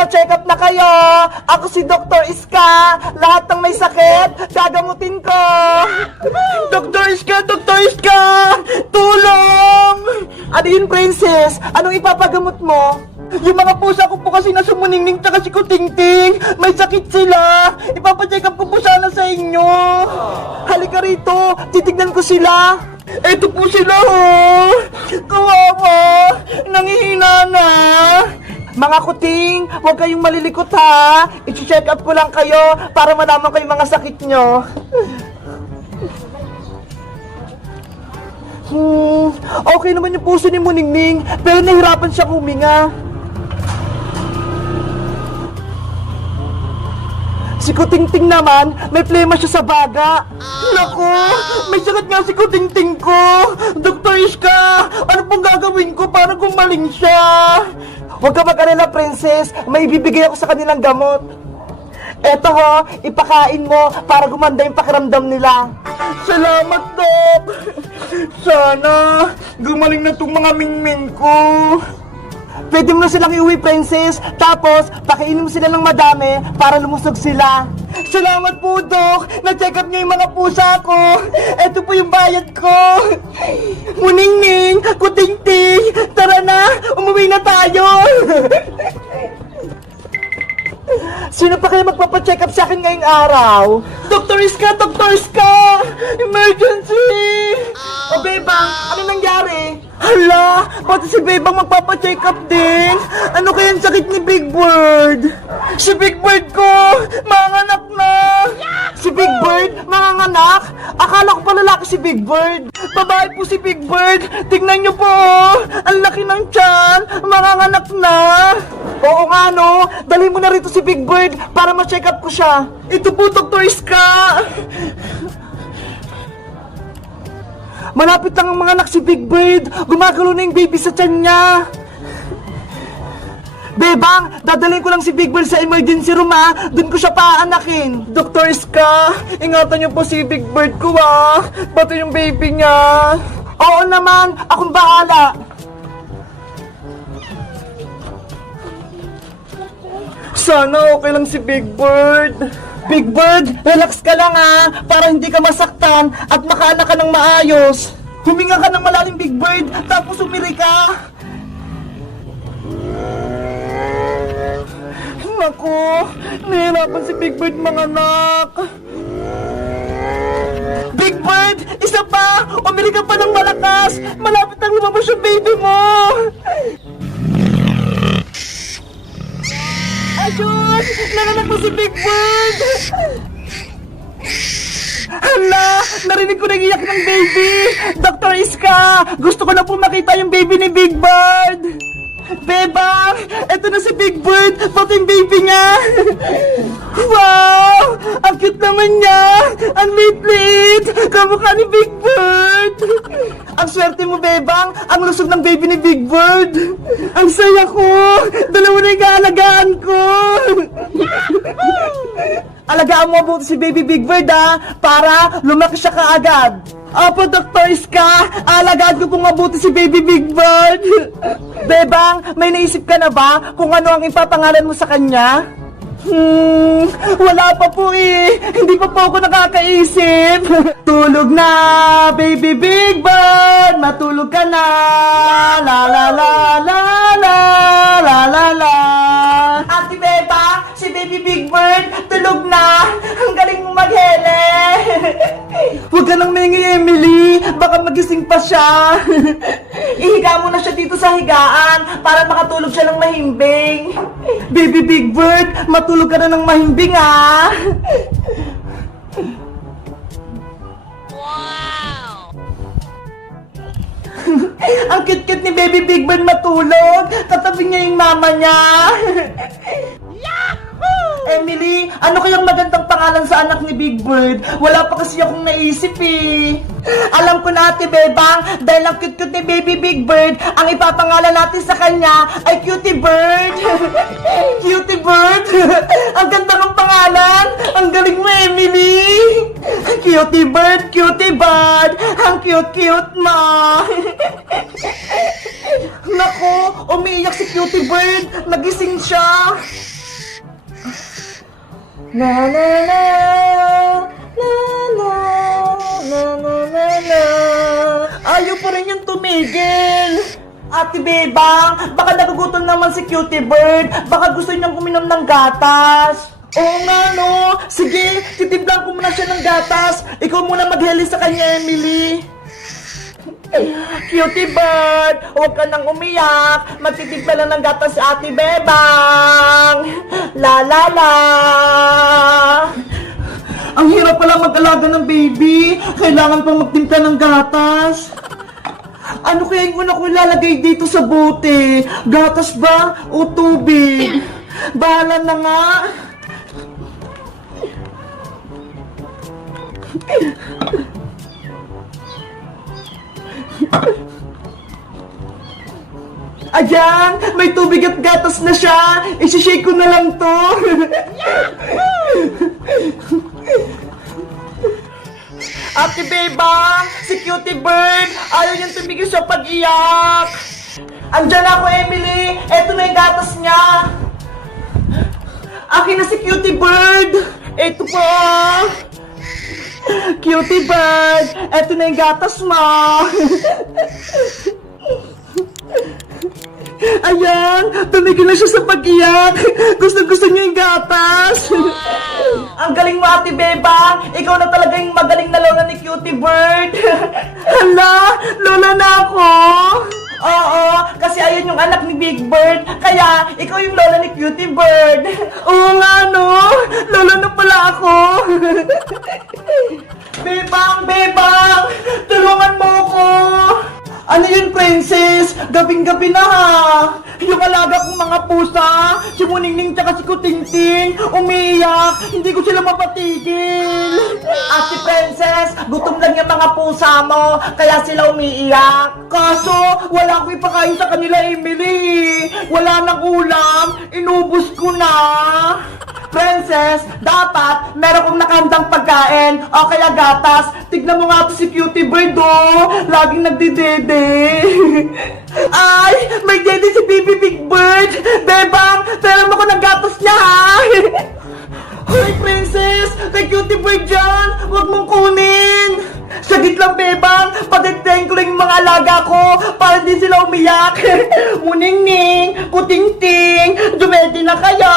magpa-check up na kayo. Ako si Dr. Iska. Lahat ng may sakit, gagamutin ko. Dr. Iska! Dr. Iska! Tulong! Ano yun, Princess? Anong ipapagamot mo? Yung mga pusa ko po kasi na sumuningning tsaka si Kutingting. May sakit sila. Ipapacheck up ko po sana sa inyo. Halika rito. Titignan ko sila. Eto po sila, oh. Kawawa. Nangihina na. Mga kuting, huwag kayong malilikot, ha. I-check up ko lang kayo para malaman ko yung mga sakit nyo. Okay naman yung puso ni Muningning, pero nahirapan siya huminga. Si Kutingting naman, may plema siya sa baga. Naku, may sakit nga si Kutingting ko. Dr. Iska, ano pong gagawin ko para gumaling siya? Huwag ka mag-alala, Princess. May ibibigay ako sa kanilang gamot. Eto ho, ipakain mo para gumanda yung pakiramdam nila. Salamat, Dok. Sana gumaling na itong mga mingming ko. Pwede mo na silang iuwi, Princess. Tapos, pakainin mo sila ng madami para lumusog sila. Salamat po, Dok. Na-check up niyo yung mga pusa ko. Ito po yung bayad ko. Muningning, Kutingting, tara na. Umuwi na tayo. Sino pa kaya magpapacheck up sa akin ngayong araw? Dr. Iska! Dr. Iska! Emergency! O, Bebang, ano nangyari? Hala! Pati si Bebang magpapacheck up din! Ano kaya ang sakit ni Big Bird? Si Big Bird ko! Manganak na! Si Big Bird? Manganganak? Akala ko pa lalaki si Big Bird! Babae po si Big Bird! Tingnan niyo po! Ang laki ng tiyan! Manganganak na! Oo nga, no? Dali mo na rito si Big Bird para ma-check up ko siya. Ito po, Dr. Iska! Malapit lang ang mga anak si Big Bird. Gumagalo na yung baby sa tiyan niya. Bebang, dadalhin ko lang si Big Bird sa emergency room, ha? Doon ko siya paanakin. Dr. Iska, ingatan niyo po si Big Bird ko, ha? Pati yung baby niya. Oo naman, akong bahala. Sana okay lang si Big Bird. Big Bird, relax ka lang, ha, para hindi ka masaktan at makaanak ka ng maayos. Huminga ka ng malalim, Big Bird, tapos umiri ka. Naku, nahihirapan si Big Bird, mga anak. Big Bird, isa pa! Umiri ka pa ng malakas! Malapit ang lumabas yung baby mo! Ayun! Nanganak mo si Big Bird! Hala! Narinig ko nang iyak ng baby! Dr. Iska! Gusto ko na po makita yung baby ni Big Bird! Bebang! Eto na si Big Bird! Pati yung baby niya! Wow! Ang cute naman niya! Ang liit-liit! Kamukha ni Big Bird! Ang swerte mo, Bebang! Ang lusog ng baby ni Big Bird! Ang saya ko! Dalawa na yung kaalagaan ko! Alagaan mo mabuti si baby Big Bird, ha? Para lumaki siya kaagad! Opo, Dr. Iska! Alagaan ko kung mabuti si baby Big Bird! Bebang, may naisip ka na ba kung ano ang ipapangalan mo sa kanya? Wala pa po eh. Hindi pa po ako nakakaisip. Tulog na, baby Big Bird. Matulog ka na. La la la la la la la la. Ate Beba, si baby Big Bird, tulog na. Ang galing mo maghele. Huwag ka nang maingi, Emily. Baka magising pa siya. Ihiga mo na siya dito sa higaan para makatulog siya ng mahimbing. Baby Big Bird, matulog ka na ng mahimbing, ha? Wow! Ang cute-cute ni Baby Big Bird matulog. Katabi niya yung mama niya. Emily, ano kayang magandang pangalan sa anak ni Big Bird? Wala pa kasi akong naisip eh. Alam ko na, Ate Bebang, dahil ang cute-cute ni Baby Big Bird, ang ipapangalan natin sa kanya ay Cutie Bird. Cutie Bird? Ang ganda ng pangalan. Ang galing mo, Emily. Cutie Bird, Cutie Bird. Ang cute-cute mo. Naku, umiiyak si Cutie Bird. Nagising siya. Na na na na na na na na na. Ayaw pa rin yung tumigil. Ate Bebang, baka nagugutom naman si Cutie Bird. Baka gusto niyang uminom ng gatas. Oo nga no. Sige, titimplan ko muna siya ng gatas. Ikaw muna magheli sa kanya, Emily. Cutie Bird, huwag ka nang umiyak. Magtitimpla lang ng gatas si Ate Bebang. La la la. Ang hirap pala mag-alaga ng baby. Kailangan pang magtimpla ng gatas. Ano kaya yung una ko ilalagay dito sa bote? Gatas ba o tubig? Bahala na nga. Ayan! May tubig at gatas na siya! Isishake ko na lang to! Ate Bebang! Si Cutie Bird! Ayaw niyang tumigil sa pag-iyak! Andyan ako, Emily! Eto na yung gatas niya! Akin na si Cutie Bird! Eto po! Cutie Bird! Eto na yung gatas mo! Ayan! Tumigil na siya sa pag-iyak! Gusto niya yung gatas! Ang galing mo, Ate Bebang! Ikaw na talaga yung magaling na lola ni Cutie Bird! Hala! Lola na ako! Oo, kasi ayun yung anak ni Big Bird, kaya ikaw yung lola ni Cutie Bird! Oo nga, no? Lola na pala ako! Bebang! Bebang! Tulungan mo ako! Ano yun, Princess? Gabing-gabi na ha! Yung alaga kong mga pusa, si Muningning tsaka si Kutingting, umiiyak, hindi ko sila mapatigil! At si Princess, gutom lang yung mga pusa mo, kaya sila umiiyak. Kaso, wala akong ipakain sa kanila, Emily! Wala nang ulam, inubos ko na! Princess, dapat meron kong nakahandang pagkain o kaya gatas. Tignan mo nga to si Cutie Bird, oh. Laging nagdidede. Ay, may dede si Baby Big Bird. Bebang, pera mo ko ng gatas niya, ha? Hoy, Princess, kay Cutie Bird dyan. Huwag mong kunin. Sagit lang, Bebang. Patiteng ko lang yung mga alaga ko para hindi sila umiyak. Muningning, Kutingting, dumedi na kaya.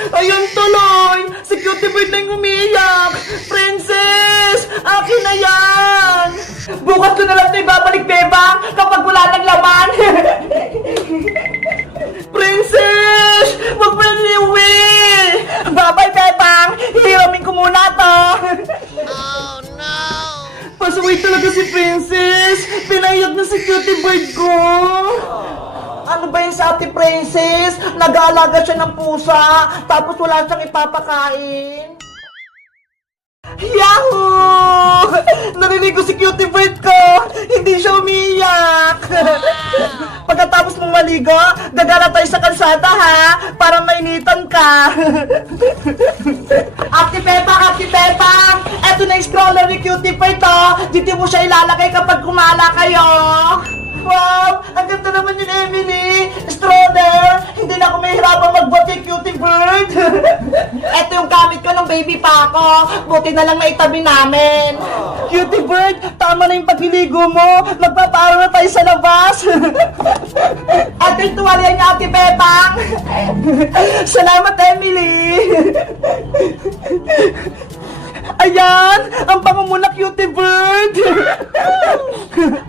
Ayun tuloy, si Cutie Bird na yung umiiyak. Princess, akin na yan. Bukas ko na lang ito ibabalik, Bebang, kapag wala ng laman. Princess, wag mo na iuwi. Bye-bye, Bebang. Hihiramin ko muna to. Oh, no. Pasaway talaga si Princess. Pinaiyak na si Cutie Bird ko. Ano ba yun sa Ate Princess? Nag-aalaga siya ng pusa, tapos wala siyang ipapakain. Yahoo! Narinig ko si Cutie Bird ko! Hindi siya umiiyak! Pagkatapos mong maligo, gagala tayo sa kalsada, ha? Para mainitan ka! Ate Pepang! Eto na yung stroller ni Cutie Bird, oh! Dito mo siya ilalagay kapag kumala kayo! Wow! Ang ganda naman yun, Emily! Stroller! Hindi na ako mahihirapang magbuhat kay Cutie Bird! Ito yung gamit ko nung baby pa ako. Buti na lang naitabi namin. Cutie Bird, tama na yung pagliligo mo. Magpapaaro na tayo sa labas. At yung tuwalya niya, Ate Bebang. Salamat, Emily. Ayan! Ang bango mo na, Cutie Bird!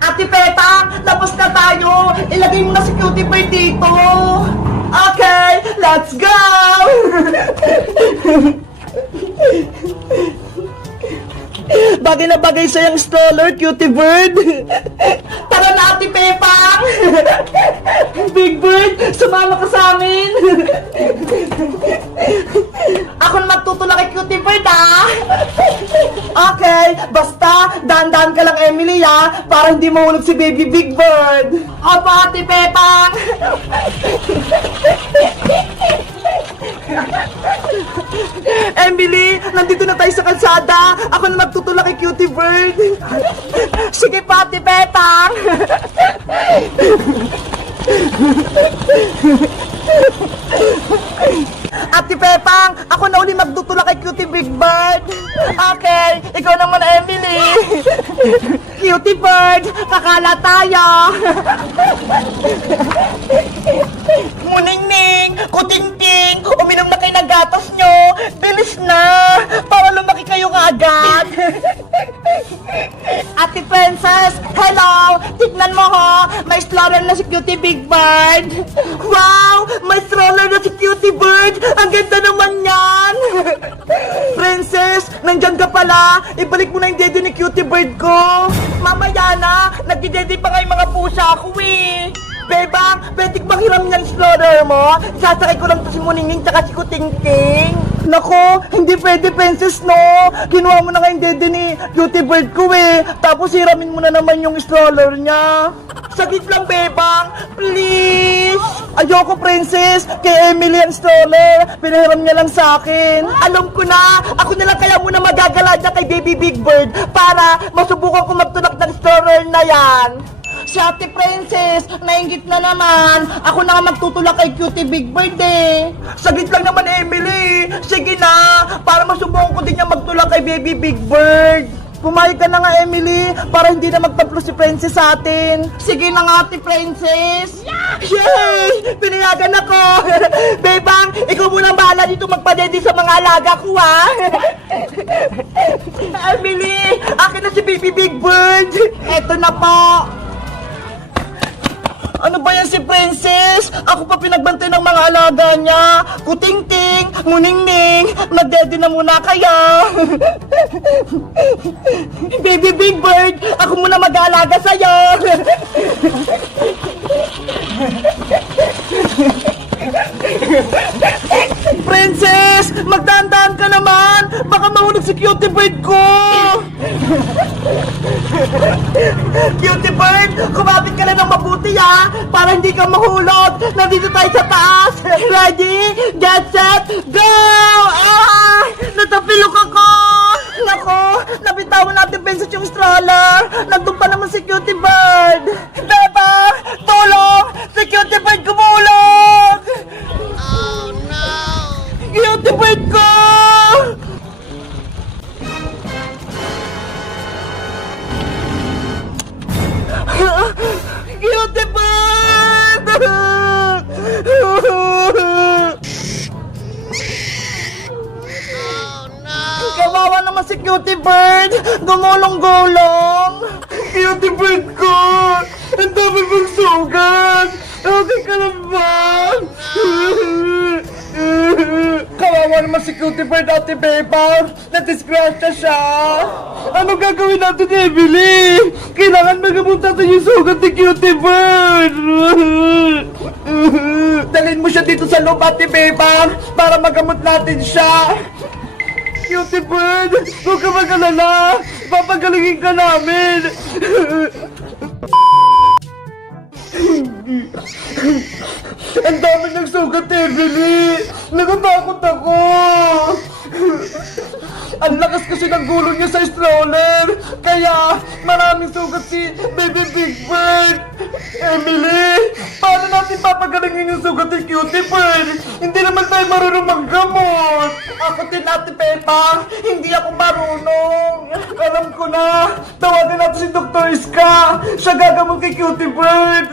Ate Bebang, tapos na tayo! Ilagay mo na si Cutie Bird dito! Okay, let's go! Bagay na bagay sa yung stroller, Cutie Bird! Tara na, Ate Bebang! Big Bird, sumama ka sa amin! Ako na magtutulak kay Cutie Bird, ah! Okay, basta, dahan-dahan ka lang, Emily, ah, para hindi mahulog si Baby Big Bird. Opo, Ate Bebang! Emily, nandito na tayo sa kalsada. Ako na magtutulak kay Cutie Bird. Sige pa, Ate Bebang! Okay, ikaw naman, Emily. Cutie bird, kakala tayo. Muningning, kutingting, uminom na kayo ng gatas nyo. Bilis na, para lumaki kayo kaagad. Ate Princess, hello! Tignan mo ho, may stroller na si Cutie Big Bird. Wow! May stroller na si Cutie Bird! Ang ganda naman yan! Princess, nandyan ka pala. Ibalik mo na yung dede ni Cutie Bird ko. Mamaya na, nagdidede pa nga yung mga pusa ko eh. Bebang, pwede bang hiram niya yung stroller mo? Sasakay ko lang to si Muningning tsaka si Kutingting. Nako, hindi pwede, Princess, no? Kinuha mo na nga yung dede ni Cutie Bird ko eh. Tapos hiramin mo na naman yung stroller niya. Saglit lang, Bebang. Please. Ayoko, Princess. Kay Emily ang stroller. Pinahiram niya lang sa akin. Alam ko na. Ako na lang kaya muna magagala niya kay Baby Big Bird para masubukan ko magtulak ng stroller na yan. Si Ate Princess, nainggit na naman. Ako na nga magtutulak kay Cutie Big Bird eh. Saglit lang naman, Emily. Sige na, para masubukan ko din niya magtulak kay Baby Big Bird. Pumayag ka na nga, Emily, para hindi na magtablo si Princess sa atin. Sige na nga, Ate Princess. Yay! Pinayagan ako. Bebang, ikaw muna bahala dito magpadede sa mga alaga ko, ha? Emily, akin na si Baby Big Bird. Eto na po. Ano ba yan si Princess? Ako pa pinagbantay ng mga alaga niya. Kutingting, Muningning, magdede na muna kaya. Baby Big Bird, ako muna mag-aalaga sa'yo. Princess, magdandaan ka naman. Baka mahulog si Cutie Bird ko. Cutie Bird, kumapit ka na ng mabuti ha, para hindi ka mahulog. Nandito tayo sa taas. Ready, get set, go! Ah! Natapilok ako! Nako, nabitawan natin Princess yung stroller. Nandun pa naman si Cutie Bird. Beba, tulong! Si Cutie Bird gumulog! Oh no! Cutie Bird ko! Cutie Bird! Kawawa naman si Cutie Bird! Gumulong-gulong! Cutie Bird ko! Ang dami mong sugat! Okay ka lang ba? Kawawa naman si Cutie Bird, Ate Beba! Nadisgrasya siya! Anong gagawin natin, Emily? Kailangan magamunta natin yung sugat ni Cutie Bird! Dalhin mo siya dito sa loob, Ate Beba, para magamot natin siya! Cutie Bird, huwag ka mag-alala! Papagalingin ka namin! Ang dami ng sugat, Emily! Natatakot ako! Ang lakas kasi ng gulong niya sa stroller! Kaya maraming sugat si Baby Big Bird! Emily! Paano natin papagalingin yung sugat ni Cutie Bird? Hindi naman tayo marunong maggamot! Ako din, Ate Peppa! Hindi ako marunong! Alam ko na! Tawagan natin si Dr. Iska! Siya gagamot kay Cutie Bird!